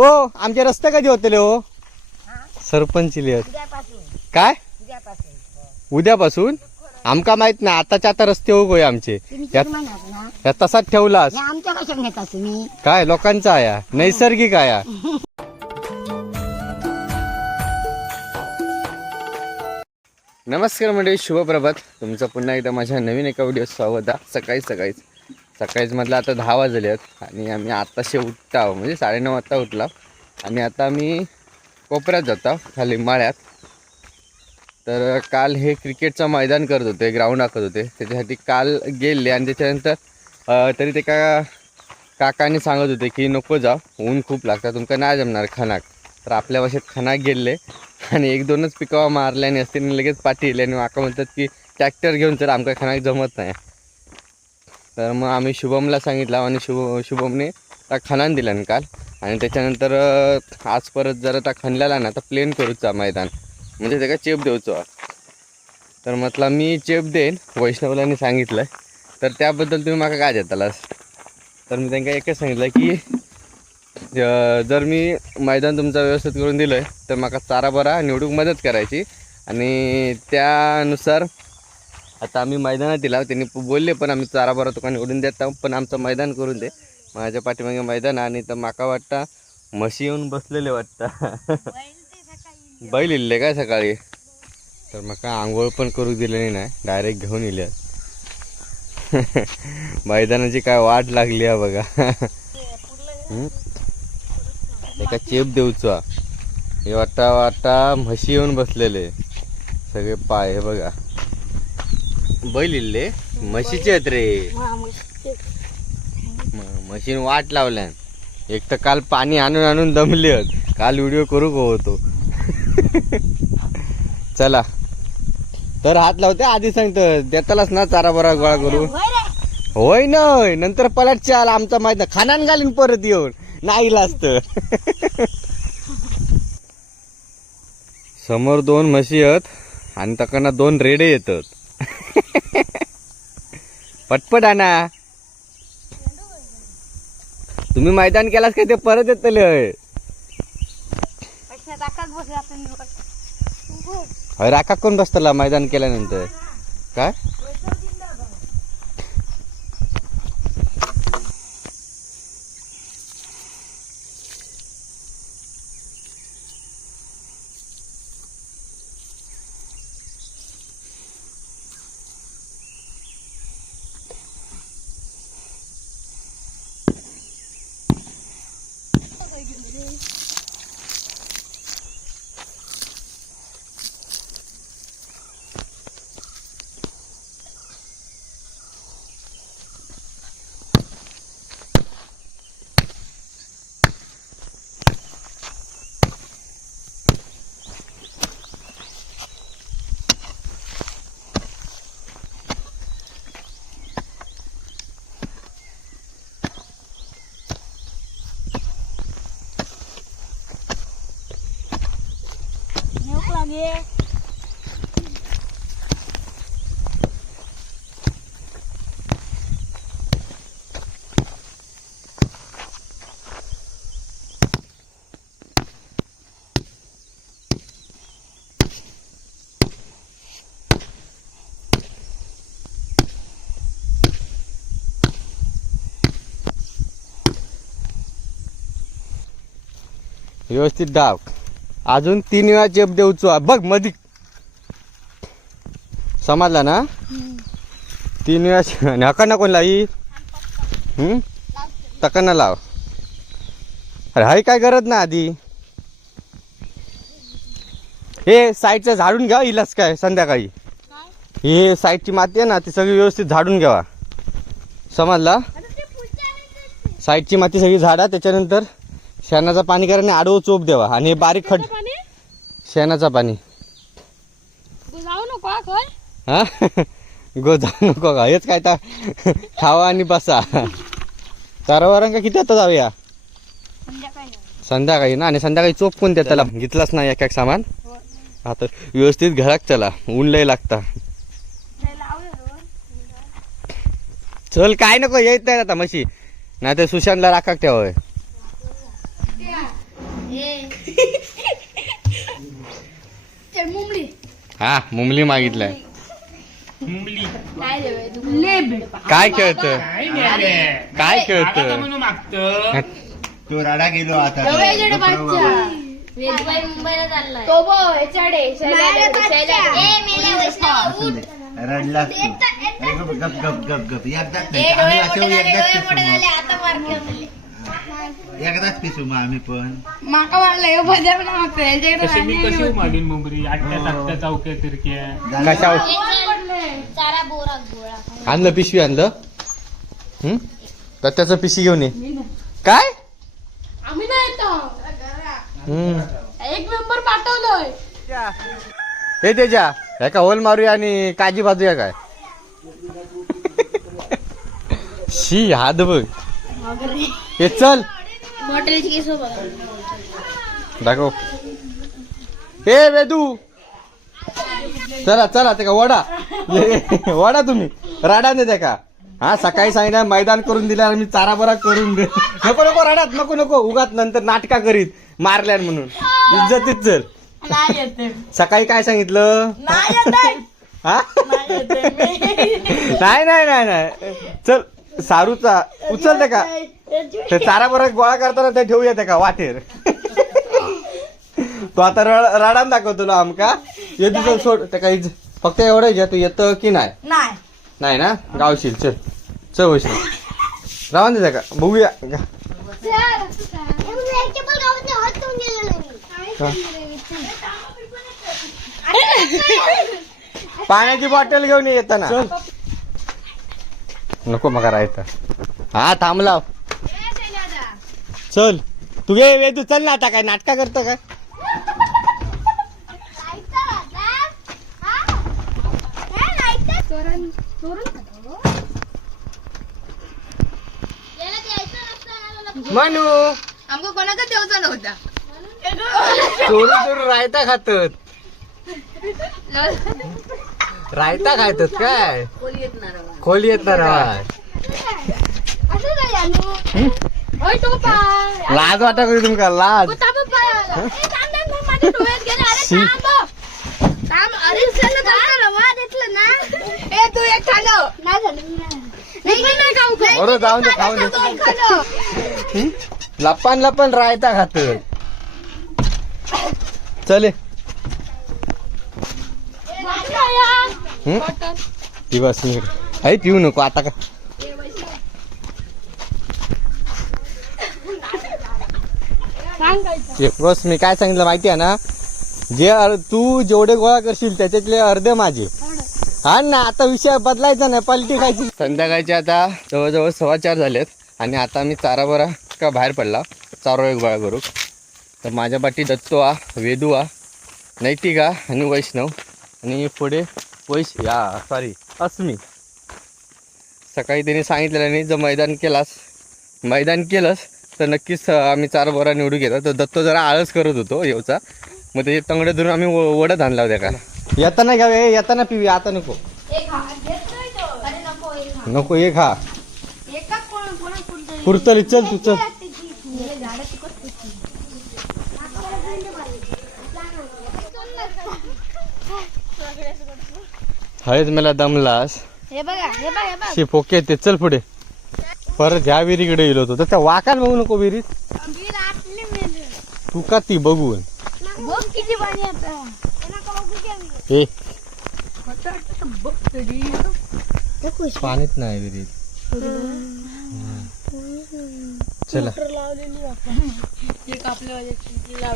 हो आमचे रस्ते कधी होतले हो? सरपंच लिहत उद्यापासून. काय? उद्यापासून. उद्यापासून? आमका माहीत नाही आताच्या आता रस्ते हो गोय आमचे या तसाच ठेवलास हे तुम्ही? काय लोकांचा आया नैसर्गिक आया नमस्कार मंडळी शुभप्रभात. तुमचं पुन्हा एकदा माझ्या नवीन एका व्हिडिओ स्वागत आहे. सकाळी सकाळीच. सकाळीच म्हटलं आता दहा वाजले आहेत आणि आम्ही आत्ताशे उठता म्हणजे साडेनऊ वाजता उठला आणि आता आम्ही कोपऱ्यात जातो खाली माळ्यात तर काल हे क्रिकेटचं मैदान करत होते ग्राउंड आखत होते. त्याच्यासाठी काल गेले आणि त्याच्यानंतर तरी ते का काकाने सांगत होते की नको जा ऊन खूप लागतं तुमका नाही जमणार खनाक. तर आपल्या भाषेत खनाक गेले आणि एक दोनच पिकावा मारल्याने असते आणि लगेच पाठी येले आणि माका म्हणतात की ट्रॅक्टर घेऊन तर आमका खनाक जमत नाही. तर मग आम्ही शुभमला सांगितलं आणि शुभ शुभमने त्या खणान दिला ना काल. आणि त्याच्यानंतर आज परत जर त्या खणल्याला ना तर प्लेन करूचा मैदान. म्हणजे त्याका चेप देऊचो तर म्हटलं मी चेप देईन वैष्णवलांनी सांगितलं तर त्याबद्दल तुम्ही मागं काय देतालास तर मी त्यांना एकच सांगितलं की ज- जर मी मैदान तुमचा व्यवस्थित करून दिलं आहे तर माका चारा बरा निवडूक मदत करायची. आणि त्यानुसार आता आम्ही मैदानात दिला त्यांनी बोलले पण आम्ही चारा बारा तुका निवडून देत पण आमचं मैदान करून दे. माझ्या पाठीमागे मैदान आणि तर माका वाटतं म्हशी येऊन बसलेले वाटतं. बैल इल्ले काय सकाळी? तर माका आंघोळ पण करू दिलेली नाही डायरेक्ट घेऊन इले. मैदानाची काय वाट लागली आहे बघा. एका चेप देऊचा. हे वाटता वाटता म्हशी येऊन बसलेले. सगळे पाय हे बघा. बैल इल्ले म्हशीचे आहेत रे. मशीन म्हशीन वाट लावल्यान एक तर काल पाणी आणून आणून दमले आहेत. काल व्हिडिओ करू गो होतो? चला. तर हात लावते आधी सांगतो. देतालाच ना चारा बरा गोळा करू. होय नय नंतर पलट चाल आमचा माहीत नाही. खानान घालीन परत येऊन. नाही असत. समोर दोन म्हशी आहेत आणि तकडनं दोन रेडे येतात. पटपट आणा. तुम्ही मैदान केलास काय ते परत येतले होय, राखा कोण बसतला मैदान केल्यानंतर? काय? व्यवस्थित डाव अजून तीन वेळा चेप देऊचो बघ मधी. समजला ना? तीन वेळा नका कोण लाई तकांना लाव. अरे हाय काय करत ना आधी. हे साईडचं झाडून घ्या इलाच काय संध्याकाळी. हे साईडची माती आहे ना ती सगळी व्यवस्थित झाडून घ्यावा. समजला? साईडची माती सगळी झाडा त्याच्यानंतर शेणाचं पाणी करा आणि आडवं चोप द्यावा आणि हे बारीक खड शेणाचं पाणी? जाऊ नको हा हा? गो जाऊ नको का? हेच काय तर खावा आणि बसा. तारावारांका किती आता जाऊया? संध्याकाळी संध्याकाळी ना? आणि संध्याकाळी चोप कोण द्या त्याला घेतलाच नाही एक एक सामान आता व्यवस्थित घरात चला. ऊन लय लागता. चल काय नको येत नाही आता म्हशी. नाही तर सुशांतला राखाक ठेवाय मुंबली. हा मुमली मागितलाय. काय खेळत काय खेळत तो राडा गेलो आता. मुंबईला चाललाय. तो अरे गप गप गप गप गप. एकदाच नाही. आम्ही असे एकदाच पिसू मग. एकदाच पिसू मग आम्ही पण. माका वाटलं हे बदल कशी मी कशी मागीन मुंगरी आठ्या सातच्या चौक्या तिरक्या कशावर चारा बोरा गोळा आणलं पिशवी आणलं? हम्म तर त्याचं पिशी घेऊन ये. काय? आम्ही नाही येतो. हम्म एक मेंबर पाठवलोय. हे त्याच्या एका होल मारूया आणि काजी भाजूया काय? शी हात बघ. हे चल. हॉटेलची केस बघा दाखव. हे वेदू. चला चला ते का वडा. ये, वडा तुम्ही. राडा नाही त्या का. हा सकाळी सांगितलं मैदान करून दिल्यावर मी चारा बरा करून दे. नको नको राडात नको नको. उगाच नंतर नाटका करीत मारल्यान म्हणून. इज्जतीत चल सकाळी काय सांगितलं? हा? नाही नाही नाही नाही. चल. सारूचा उचल ते का? ते चारा बरा गोळा करताना ते ठेवूया ते का? वाटेर. तो आता रड- रडान दाखव तुला आमका. येतो चल सोड. ते काही फक्त एवढं घ्या तू येतं की नाही? नाही. नाही ना? गावशील चल. चल वैष्णव. राहून दे का बघूया. का? पाण्याची बॉटल घेऊन ये येताना. चल. नको मग राहायचं. हा थांबला चल. तू घे वे तू चल ना आता काय नाटका करतो काय म्हणू आमका कोणाचा देवचा नव्हता. चोरू चोरू रायता खातात रायता खातात काय? खोली येत ना लाज वाटा करू तुमका लाज. बरोबर जाऊन दे खाऊन दे. लपान रायता खात चले वाटलं या. हं? ती बस मी अरे पिऊ नको आता का? बस मी काय सांगितलं माहिती आहे ना? जे अर- तू जेवढे गोळा करशील त्याच्यातले अर्धे माझे. हा ना आता विषय बदलायचा नाही पलटी खायची. संध्याकाळचे आता जवळजवळ सव्वा चार झालेत आणि आता मी चारा बरा का बाहेर पडला. चारो एक गोळा करू. तर माझ्या पाठी दत्तो आ वेदू आ नैतिका आणि वैष्णव आणि पुढे वैश या सॉरी अस्मी सकाळी त्यांनी सांगितलेलं नाही जर मैदान केलास मैदान केलंस तर नक्कीच आम्ही चार बोरा निवडू घेतो. तर दत्तो जरा आळस करत होतो येऊचा मग त्याचे तंगडे धरून आम्ही व- वडत आणला होत्या का? येताना घ्यावे येताना पिवी आता नको. नको एक हा. पुरतली चल तू चल. हळद मला दमलास. हे बघा हे बघा हे बघा. शे फोके ते चल पुढे. परत ह्या विहिरीकडे गेलो होतो. तर त्या वाकाल बघू नको विहिरीत. वीर आपली मेली. तू का ती बघून? बघ किती पाणी आता हे पाणीच नाही विहिरीत. चला.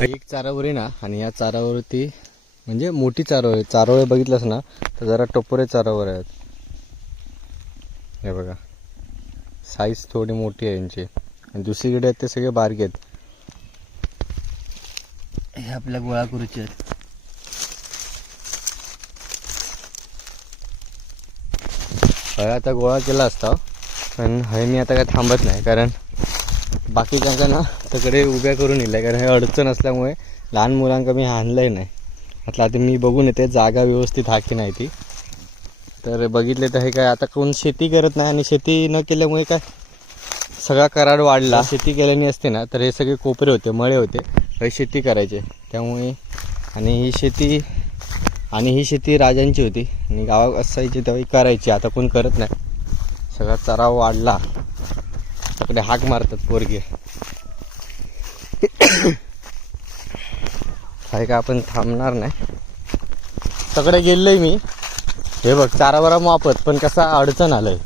एक चारावर आहे ना आणि या चारावरती म्हणजे मोठी चारोळ चारोळे बघितलंस ना तर जरा टपोरे चारावर आहेत. हे बघा. साईज थोडी मोठी आहे यांची. आणि दुसरीकडे आहेत ते सगळे बारके आहेत. हे आपल्या गोळा करूचे आहेत. हय आता गोळा केला असता. पण हय मी आता काय थांबत नाही कारण बाकीच्यांका ना तिकडे उभ्या करून येईल कारण हे अडचण असल्यामुळे लहान मुलांका मी आणलंय नाही. म्हटलं आता मी बघून येते जागा व्यवस्थित हा की नाही ती. तर बघितले तर हे काय आता कोण शेती करत नाही आणि शेती न केल्यामुळे काय सगळा कराड वाढला. शेती केल्याने असते ना तर हे सगळे कोपरे होते मळे होते. हे शेती करायचे. त्यामुळे आणि ही शेती आणि ही शेती राजांची होती. आणि गावात असायची तेव्हा करायची आता कोण करत नाही. सगळा चराव वाढला. तिकडे हाक मारतात पोरगे. काय का आपण थांबणार नाही. सगळे गेलोय मी. हे बघ चारा बरा मापत पण कसा अडचण आलंय.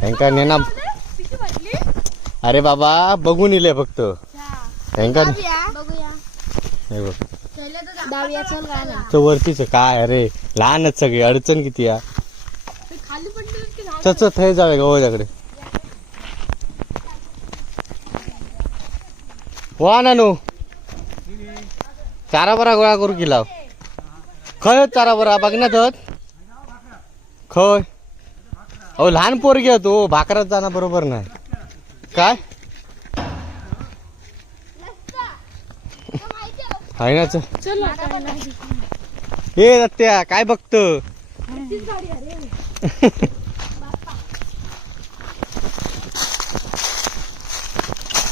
हेंका नेना अरे बाबा बघून इले फक्त. ह्यांका हे बघ. तो वरतीच काय अरे लहानच सगळी अडचण किती या? खाली पडली हे जावे गव्हाच्याकडे वा नानू. चारा बरा गोळा करू गेला खय हो चारा बरा बघण्यात होत खय. अहो लहान पोर घ्या तो. भाकरात जाणं बरोबर नाही. काय? आहे ना चल. ए रत्या काय बघत?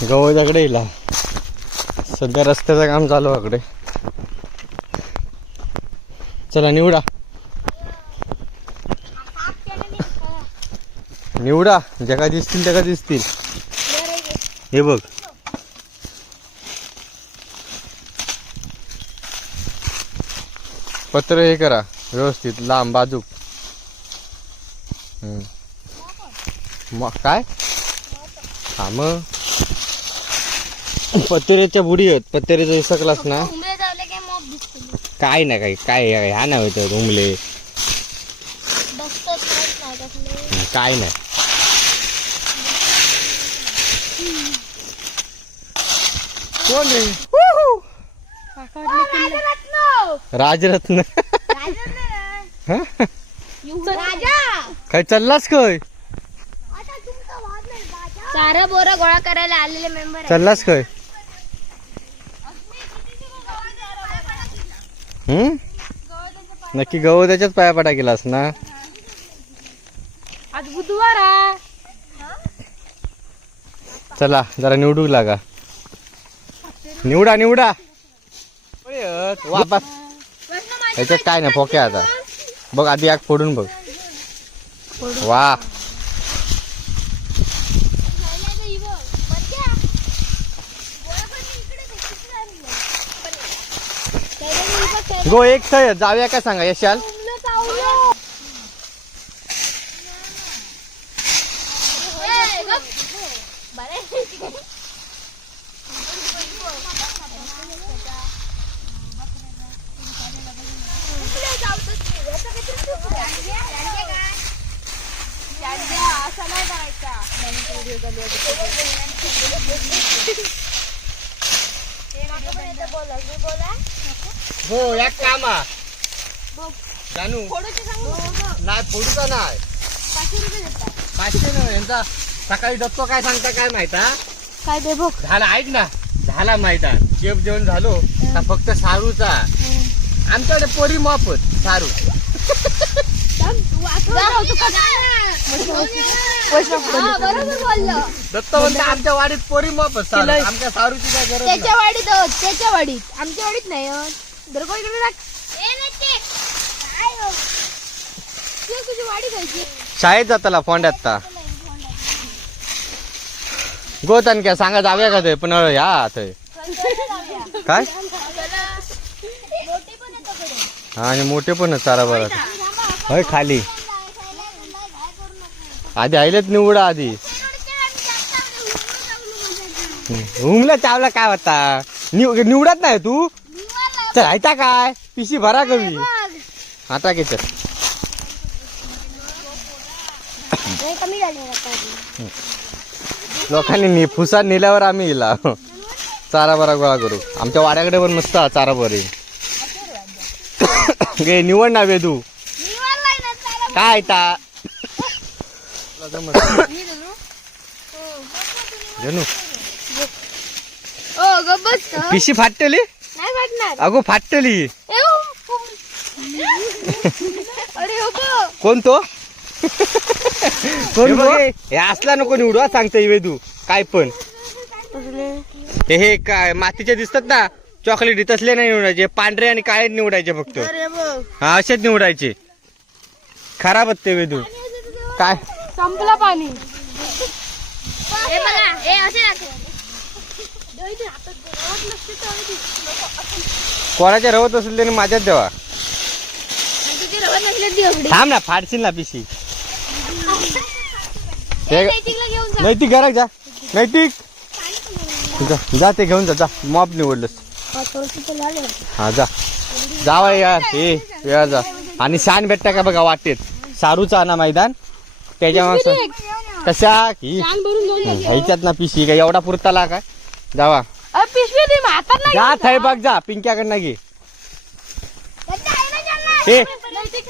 गवळ्याकडे येला सध्या रस्त्याचं काम चालू आहे चला निवडा. निवडा. जगा दिसतील जगा दिसतील. हे बघ. पत्र हे करा. व्यवस्थित लांब बाजूक मग काय? हा मग. पत्रेच्या बुडी आहेत. पत्रेचा इसकलास ना उमरे जावले काय मॉब दिसतो काय नाही काय काय ह्या नाही होत कसले काय नाही कोण रे राजरत्न हा? राजा काय चाललास काय चारा बोरा गोळा करायला आलेले मेंबर चाललास काय हम्म नक्की गवळ त्याच्याच पाया पडा केलास ना? आज बुधवार चला जरा निवडू लागा. निवडा निवडा. वापस ह्याच्यात काय नाही फोके आता. बघ आधी आग फोडून बघ. वा. गो एक सय जाऊया काय सांगा यशाल? हो या कामा जानू? नाही फोडूचा नाही? पाचशे ना यांचा सकाळी डब्बो काय सांगता काय माहिता काय दे बघ. झाला ऐक ना झाला मैदान. जेव जेवण झालो का फक्त सारूचा. आमच्याकडे पोरी मापत सारू. बरोबर बोललं. दत्त म्हणते आमच्या वाडीत पोरी मापत सारू. आमच्या सारूची काय गरज नाही. त्याच्या वाडीत आहोत त्याच्या वाडीत. आमच्या वाडीत नाही आहोत. दरको इकडे तुझी वाडी खायची? शाळेत जाताला फोंड्यात ता. गोतन क्या सांगा जाऊया का ते? पण या थंय काय? हा आणि मोठे पण आहेत चारा बरं. होय खाली. आधी आईलेच निवडा आधी. हुमला चावला काय होता निव निवडत नाही तू? चल ऐता काय? पिशी भरा कवी आता की चल. कमी झाली लोकांनी नि फुसा नेल्यावर आम्ही गेला चारा बरा गोळा करू. आमच्या वाड्याकडे पण मस्त हा चारा बरे. गे निवड ना वेदू. काय ता? जनू ओ गब्बस पिशी फाटली अगो फाटली हो. कोण तो? कोण तो? हे असला नको निवडू सांगतोय वेदू. काय पण. हे हे काय मातीचे दिसतात ना चॉकलेटी तसले नाही निवडायचे. पांढरे आणि काळे निवडायचे फक्त. हा असेच निवडायचे. खराब ते वेदू. काय? संपला पाणी हे बघा हे असे दाखव कोणाच्या रवत असेल त्याने माझ्यात द्यावा. एवढी. थांब ना फाडशील ना पिशी. हे- नैतिक घरात जा. नैतिक. जा जा ते घेऊन जा जा. मॉप निवडलंस. हा जा. जावा यार हे यार जा. आणि शान भेटता का बघा वाटेत. सारूचा ना मैदान. त्याच्यावर कशा? ही. ह्याच्यात ना पिशी का एवढा पुरताला काय जावा. पिशवी दे हातात जा बघ जा. पिंक्याकडनं घे. हे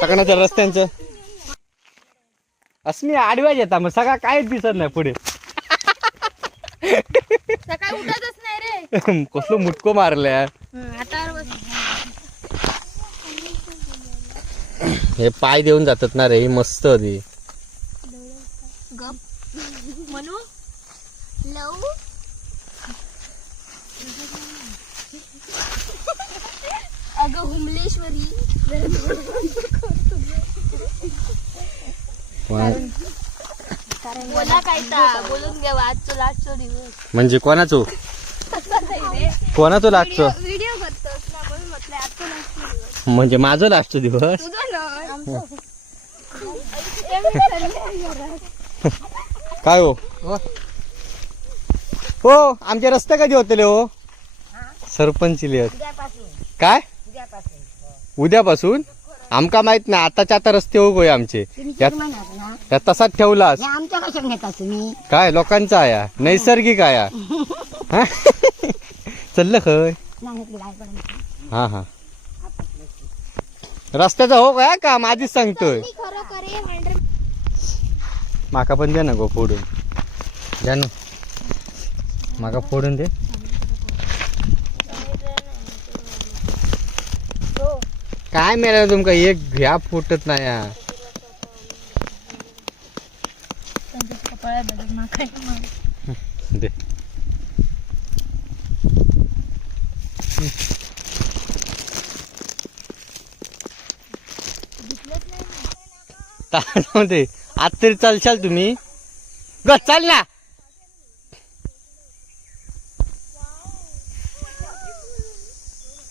सगळ्यांच्या रस्त्यांचं. अस्मी आडव्याच येता मग सगळा काहीच दिसत नाही पुढे. सकाळी उठतच नाही रे. कसलो मुटको मारल्या आता हे पाय देऊन जातात ना रे ही मस्त होती म्हणू लव अगं हुमलेश्वरी बोला काय बोलून घ्या आजचं लास्टचा दिवस म्हणजे कोणाचो? कोणाचो लागतो व्हिडिओ करतोस ना म्हणून म्हटलं दिवस म्हणजे माझं लास्ट दिवस? तुझं ना काय हो? हो आमचे रस्ते कधी होतले हो? सरपंच काय? उद्यापासून? आमका माहीत नाही आताच्या आता रस्ते हो गोय आमचे. यात यात तसाच ठेवलास हे आमच्या कशात घेता तुम्ही? काय लोकांचा आया? नैसर्गिक आया. हा? चाललं खय. हा हा. रस्त्याचा हो काय काम? आधीच सांगतोय. माका पण दे ना गो फोडून. द्या ना. माका फोडून दे. काय मिळालं तुमका? एक घ्या फुटत नाही हा. दे. आज तरी चालशाल तुम्ही? ग चाल ना.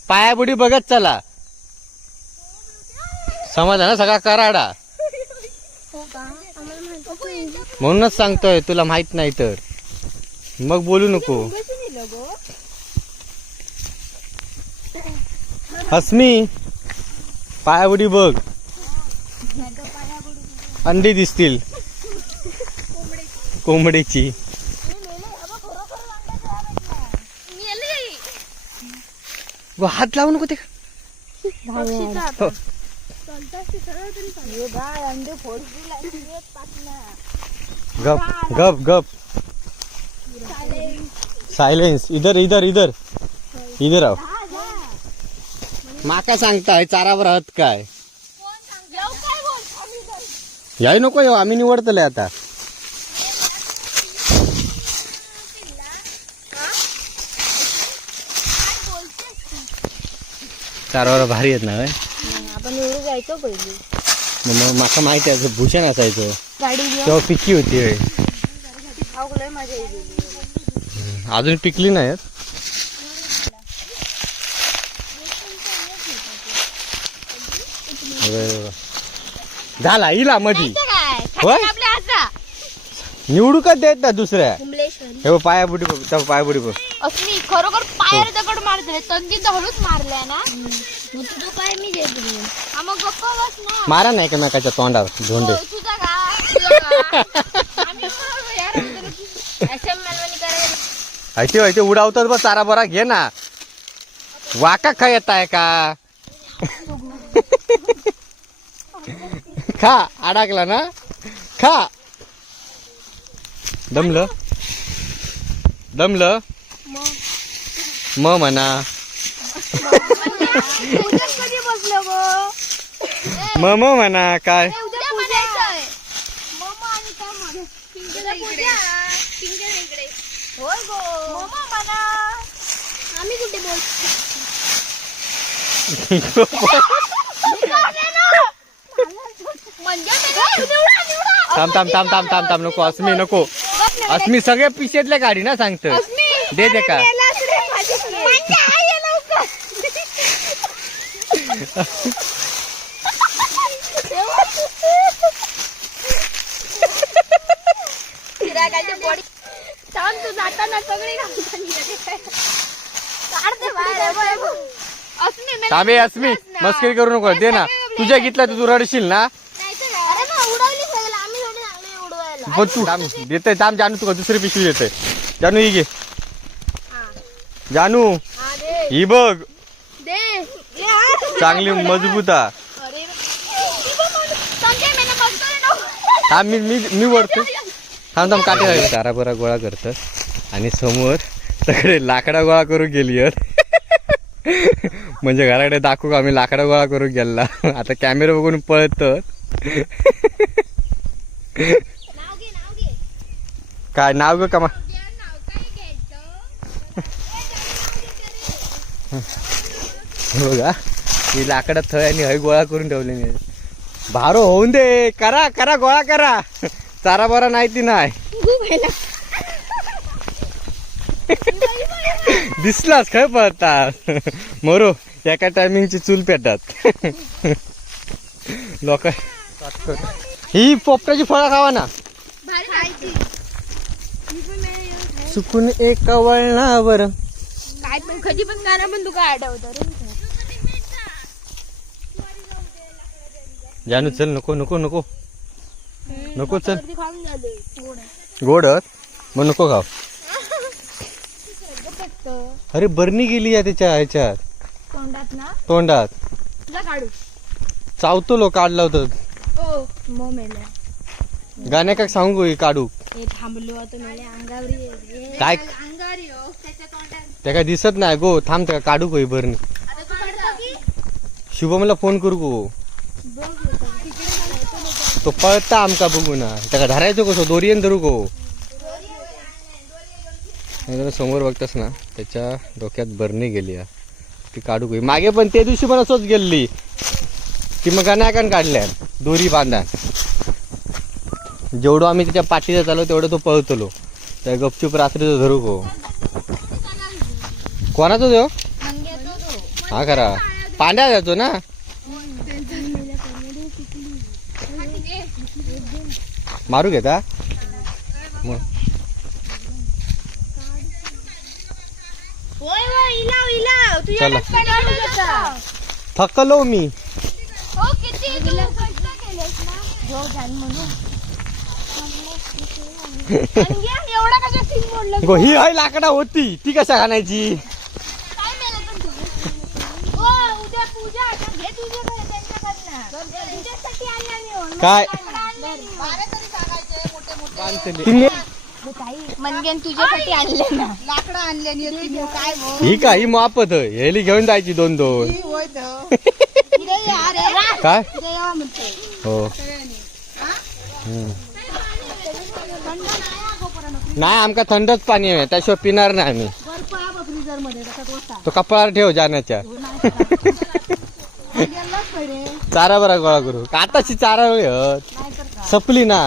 पायाबुडी बघत चला. समजा ना सगळा कराडा. म्हणूनच सांगतोय तुला माहीत नाही तर. मग बोलू नको. हसमी पायाबुडी बघ. अंडी दिसतील. कोंबडीची. हात लावू नको ते. गप गप गप। सायलेन्स इधर इधर इधर। इधर आव माका सांगताय चारावर आहात काय? याय नको येऊ आम्ही निवडतले आता. चारावर भारी येत ना आपण जायचो पहिली. मग माका माहिती आहे असं भूषण असायचं. गाडी घेऊन तेव्हा पिकी होती होय. लय मजा येईल अजून पिकली नाहीत. अरे वा. झाला इला मधी. काय? होय? आपल्या हाता निवडू का देत ना दुसऱ्या? हे बघ, पायाबुडी बघ त्या पायाबुडी बघ. अस्मी खरोखर पायावर दगड मारते तंगी हळूच मारलाय ना. मग तुझं काय मी देतो हा मग गप्पा बस ना. मारा नाही का मेकाच्या तोंडावर झोंडे. हो, तुझा का तुझा का? आम्ही म्हणालो यार, SM मालवणी करायला. ऐते ऐते उडावतात बघ चारा बरा घे ना. वाका खा येत आहे का? खा अडकला ना. खा. दमलं? दमलं? म म्हणा. म म म्हणा काय? ए, उद्या म्हणायचंय. थांब थांब थांब थांब थांब थांब नको अस्मी नको. अस्मी सगळ्या पिशेतल्या गाडी ना सांगत दे दे का? म्हणजे आई आहे लवकर. चिरागाच्या body. थांब तू जाताना सगळी घालताना काढते बाहेर बघ, बघ. अस्मी, मस्करी करू नको. दे ना. तुझ्या घेतला तू रडशील ना नाहीतर काय? अरे मग उडवली सगळं आम्ही थोडी चांगली उडवायला पण तू थांब देते थांब जानू तुका दुसरी पिशवी देते जानू ही घे जानू हा दे ही बघ हा. चांगली मजबूत आ थांब मी मी मी वरतो थांब थांब काटे लागले चारा बरा गोळा करत आणि समोर सगळे लाकडा गोळा करून गेली म्हणजे घराकडे दाखवू का आम्ही लाकडा गोळा करून गेला आता कॅमेरा बघून पळत काय नाव ग कमा हो का? बघा ही लाकडं थळ आणि हय गोळा करून ठेवले नाही भारो होऊन दे करा करा गोळा करा. चारा बरा नाही ती नाही. दिसलास खय पळतात मरो एका टायमिंगची चूल पेटात. लोक ही पोपटाची फळं खावा ना भारी खायची चुकून एक वळणावर. काय पण कधी पण गाणं पण तुका आठवतं रे जानू चल नको नको नको. नको चल. गोड. मग नको खाव फक्त अरे बरणी गेली आहे त्याच्या ह्याच्यात. तोंडात ना? तोंडात. तुला काढू. चावतो लो काढला होतं. ओ मो मेल्या गाण्या का सांगू हे काढू? हे थांबलो आता मेल्या अंगावरी ये. काय? अंगावरी हो त्याच्या तोंडात. त्या काय दिसत नाही गो थांब त्या काढू गो ही बरणी आता तू काढतो की? शुभमला फोन करू गो. बघ. तिकडे. तो पळता आमका बघू ना त्या धरायचो कसो दोरियन धरू गो. जरा समोर बघतास ना त्याच्या डोक्यात बरणी गेली. ती काढू गो. मागे पण त्या दिवशी पण असंच गेली ती मग गाण्याकान काढल्या दोरी बांधा जेवढं आम्ही त्याच्या पाठीचा चालू तेवढं तो पळतलो. त्या गपचूप रात्रीचं धरू गो कोणाचा देव हा खरा. पांड्या जातो ना? मारू घेता? चला. थकलो मी हो किती तू कष्ट केलेस ना हो जाण म्हणून आणि घ्या, एवढा कशा सीन मोडलं गो ही हय लाकडा होती. ती कशा खाण्याची काय मेलं पण तू? हो, उद्या पूजा आता घे तुझ्याकडे त्यांच्याकडनं. तुझ्यासाठी आणलं मी. हो. काय तिने- मनगेन तुझ्यासाठी आणले ना. लाकडं आणले काय ही? का ही मापत हेली घेऊन जायची दोन दोन काय? हो हम्म. नाही आमका थंडच पाणी आहे. त्याशिवाय पिणार नाही आम्ही. तो कपडावर ठेव जाण्याच्या. चारा बरा गोळा करू. का आताची चारा वेळ सपली संपली ना.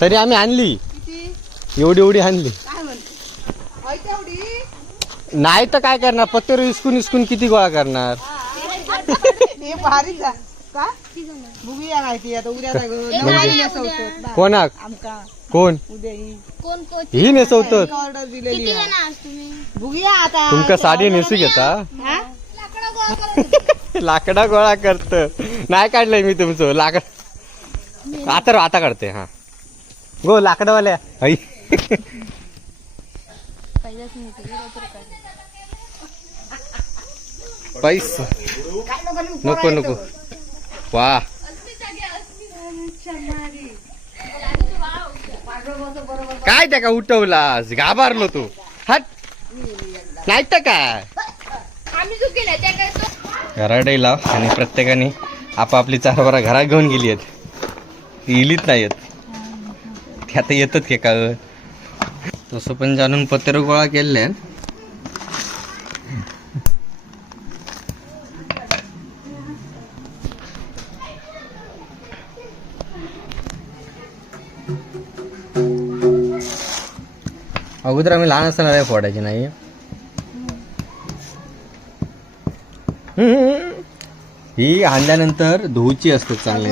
तरी आम्ही आणली. एवढी एवढी आणली. नाही तर काय करणार? पत्त्यावर इस्कून इसकून किती गोळा करणार? भारी जा का? बघूया माहिती आता उद्या जा गं. नेसवतो कोणाक आमका कोण उद्या? ही कोण कोण? ही नेसवत ऑर्डर दिलेली किती आहे. जण आज तुम्ही? बघूया आता. तुमका साडी नेसू घेता? लाकडं गोळा करून लाकडा गोळा करत. नाही काढलंय मी तुमचं. लाकड आता आता काढते हा. गो लाकडवाल्या. आई. पैस. नको नको. वा. काय त्या का उठवलास? घाबरलो तू. हट. नाही तर काय? आम्ही आणि प्रत्येकाने आपापली चारबारा घरात घेऊन गेली आहेत. इलीत नाही आहेत ते आता येतात के का तसं पण जाणून पत्र गोळा केले अगोदर आम्ही लहान असताना लय फोडायची नाही? हम्म. ही आणल्यानंतर धुवची असतात चांगले.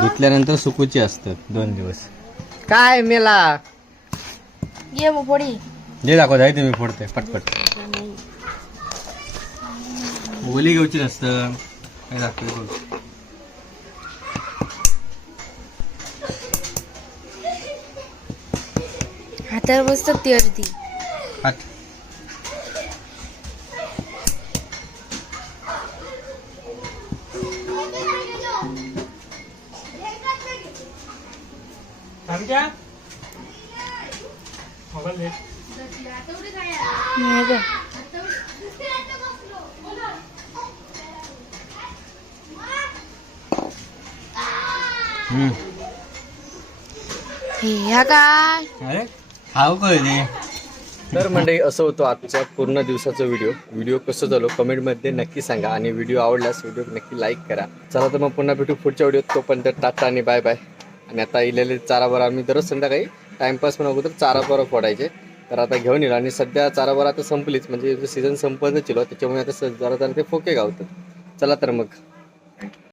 धुतल्यानंतर सुकूची असतात दोन दिवस. काय मेला? ये मग पोडी जे दाखवत आहे तुम्ही फोडते पटपट. ओली घेऊची नसतं. काय दाखवतो हातावर बसतात ती अर्धी हात. नाही गं. हे ह्या काय? अरे? तर मंडळी असं होतं आजचा पूर्ण दिवसाचा व्हिडिओ व्हिडिओ कसं झालो कमेंटमध्ये नक्की सांगा आणि व्हिडिओ आवडल्यास व्हिडिओ नक्की लाईक करा. चला तर मग पुन्हा भेटू पुढच्या व्हिडिओत तोपर्यंत टाटा आणि बाय बाय आणि आता इलेले चाराबर आम्ही दररोज संध्याकाळी टाइमपास पण अगोदर चाराबर फोडायचे. तर आता घेऊन येईल आणि सध्या चाराबर आता संपलीच. म्हणजे सीझन संपतच येलो त्याच्यामुळे आता जरा जरा ते फोके गावतात चला तर मग.